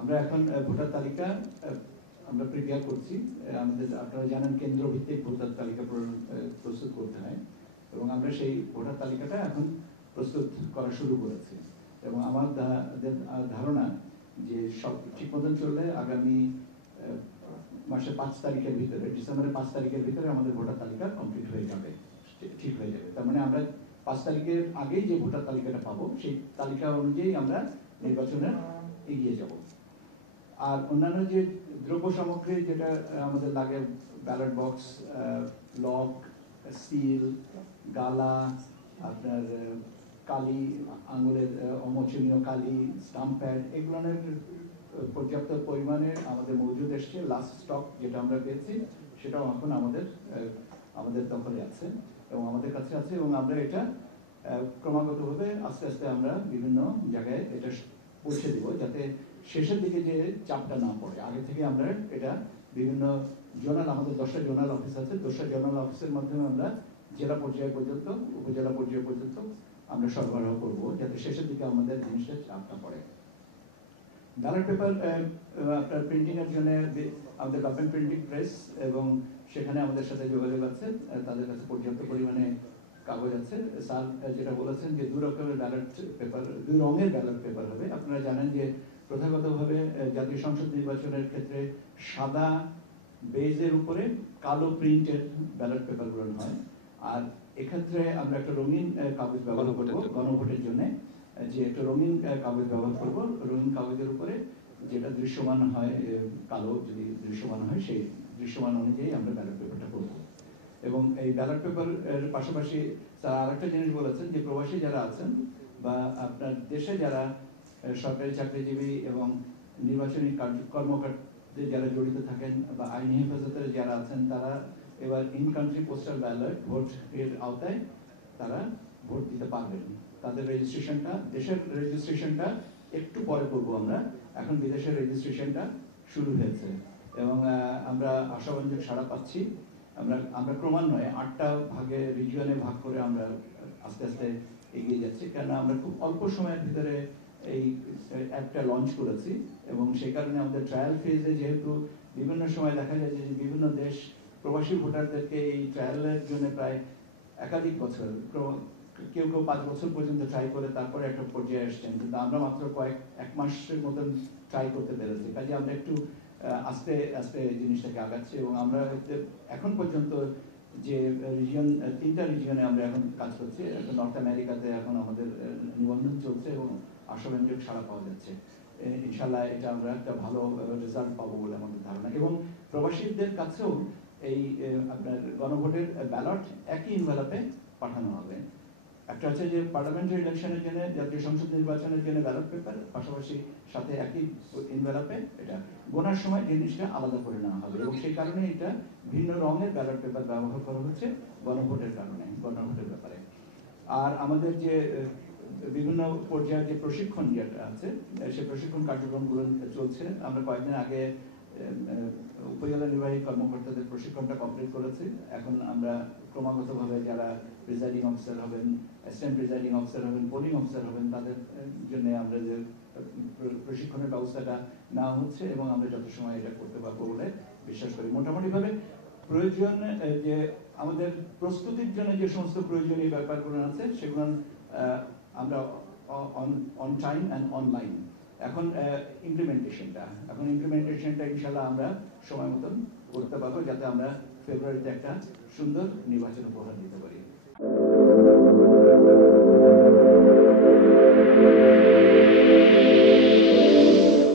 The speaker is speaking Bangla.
আমরা এখন ভোটার তালিকা আমরা প্রিপেয়ার করছি। আমাদের আপনারা জানেন কেন্দ্র ভিত্তিক ভোটার তালিকা প্রস্তুত করতে হয় এবং আমরা সেই ভোটার তালিকাটা এখন প্রস্তুত করা শুরু করেছি এবং আমার ধারণা যে সব ঠিক মতন চললে আগামী মাসের 5 তারিখের ভিতরে, ডিসেম্বরের 5 তারিখের ভিতরে আমাদের ভোটার তালিকা কমপ্লিট হয়ে যাবে, ঠিক হয়ে যাবে। তার মানে আমরা 5 তারিখের আগেই যে ভোটার তালিকাটা পাবো সেই তালিকা অনুযায়ী আমরা নির্বাচনে এগিয়ে যাব। আর অন্যান্য যে দ্রব্য সামগ্রী যেটা আমাদের লাগে, ব্যালট বক্স, লক, সিল, গালা, আপনার কালি, আঙুলের অমোচনীয় কালি, স্টাম্প প্যাড, এগুলোর পর্যাপ্ত পরিমাণে আমাদের মজুদ এসছে। লাস্ট স্টক যেটা আমরা পেয়েছি সেটাও এখন আমাদের দখলে আছে এবং আমাদের কাছে আছে এবং আমরা এটা ক্রমাগতভাবে আস্তে আস্তে আমরা বিভিন্ন জায়গায় এটা পৌঁছে দিব, যাতে শেষের দিকে যে চাপটা না পড়ে। আগে থেকে আমরা এটা বিভিন্ন জোনাল, আমাদের 10টা জোনাল অফিস আছে, 10টা জোনাল অফিসের মাধ্যমে আমরা জেলা পর্যায় পর্যন্ত, উপজেলা পর্যায় পর্যন্ত আমরা সরবরাহ করব, যাতে শেষের দিকে আমাদের জিনিসটা চাপটা পড়ে। ব্যালট পেপার আপনার প্রিন্টিং এর জন্য আমাদের গভর্নমেন্ট প্রিন্টিং প্রেস এবং সেখানে আমাদের সাথে যোগাযোগ আছে, তাদের কাছে পর্যাপ্ত পরিমাণে কাগজ আছে। স্যার যেটা বলেছেন যে 2 রকমের ব্যালট পেপার, 2 রঙের ব্যালট পেপার হবে। আপনারা জানেন যে প্রথাগতভাবে জাতীয় সংসদ নির্বাচনের ক্ষেত্রে সাদা বেজের উপরে কালো প্রিন্টের ব্যালট পেপারগুলো হয়, আর এক্ষেত্রে আমরা একটা রঙিন কাগজ ব্যবহার করব গণভোটের জন্য, যে একটা রঙিন কাগজ ব্যবহার করব। রঙিন কাগজের উপরে যেটা দৃশ্যমান হয়, কালো যদি দৃশ্যমান হয়, সেই দৃশ্যমান অনুযায়ী আমরা ব্যালট পেপারটা করব। এবং এই ব্যালট পেপার এর পাশাপাশি স্যার আরেকটা জিনিস বলেছেন যে প্রবাসী যারা আছেন বা আপনার দেশে যারা সরকারি চাকরিজীবী এবং নির্বাচনী কর্মকর্তাদের যারা জড়িত থাকেন বা আইনি হেফাজতের যারা আছেন, তারা এবার in country postal ballot vote এর আওতায় তারা ভোট দিতে পারবেন। তাদের রেজিস্ট্রেশনটা, দেশের রেজিস্ট্রেশনটা একটু পরে করবো আমরা, এখন বিদেশের রেজিস্ট্রেশনটা শুরু হয়েছে এবং আমরা আশাবাঞ্জক সাড়া পাচ্ছি। আমরা ক্রমান্বয়ে 8টা ভাগে রিজিয়নে ভাগ করে আমরা আস্তে আস্তে এগিয়ে যাচ্ছি, কেননা আমরা খুব অল্প সময়ের ভিতরে এই অ্যাপটা লঞ্চ করেছি এবং সেই কারণে আমাদের ট্রায়াল ফেজে যেহেতু বিভিন্ন সময় দেখা যায় যে বিভিন্ন দেশ প্রবাসী ভোটারদেরকে এই ট্রায়ালের জন্য প্রায় একাধিক বছর, কেউ 5 বছর পর্যন্ত ট্রাই করে তারপরে একটা পর্যায়ে আসছেন, কিন্তু আমরা মাত্র এক মাসের মতন ট্রাই করতে পেরেছি। কাজে আমরা একটু আস্তে আস্তে জিনিসটাকে আগাচ্ছি এবং আমরা এখন পর্যন্ত যে রিজিয়ন, 3টা রিজিয়নে আমরা এখন কাজ করছি। নর্থ আমেরিকাতে এখন আমাদের নিবন্ধন চলছে এবং আশাব্যঞ্জক সাড়া পাওয়া যাচ্ছে। ইনশাল্লাহ এটা আমরা একটা ভালো রেজাল্ট পাবো বলে আমাদের ধারণা। এবং প্রবাসীদের কাছেও এই আপনার গণভোটের ব্যালট একই ইনভেলপে পাঠানো হবে। একটা হচ্ছে যে পার্লামেন্টারি ইলেকশনের জন্য, জাতীয় সংসদ নির্বাচনের জন্য ব্যালট পেপার, পাশাপাশি সাথে একই ইনভেলপে এটা গোনার সময় জিনিসটা আলাদা করে নেওয়া হবে এবং সেই কারণে এটা ভিন্ন রঙের ব্যালট পেপার ব্যবহার করা হচ্ছে গণভোটের কারণে, গণভোটের ব্যাপারে। আর আমাদের যে বিভিন্ন পর্যায়ের যে প্রশিক্ষণ যেটা আছে, সেই প্রশিক্ষণ কার্যক্রমগুলো চলছে। আমরা কয়েকদিন আগে উপজেলা নির্বাহী কর্মকর্তাদের প্রশিক্ষণটা কমপ্লিট করেছি। এখন আমরা ক্রমাগতভাবে যারা প্রিজাইডিং অফিসার হবেন, অ্যাসিস্ট্যান্ট প্রিজাইডিং অফিসার হবেন, পোলিং অফিসার হবেন, তাদের জন্য আমরা যে প্রশিক্ষণের ব্যবস্থাটা নেওয়া হচ্ছে এবং আমরা যত সময় এটা করতে পারবো বলে বিশ্বাস করি। মোটামুটিভাবে প্রয়োজন যে আমাদের প্রস্তুতির জন্য যে সমস্ত প্রয়োজনীয় ব্যাপারগুলো আছে সেগুলো আমরা অন টাইম অ্যান্ড অনলাইন। এখন ইমপ্লিমেন্টেশনটা ইনশাল্লাহ আমরা সময় মতন করতে পারবো, যাতে আমরা ফেব্রুয়ারিতে একটা সুন্দর নির্বাচন উপহার দিতে পারি।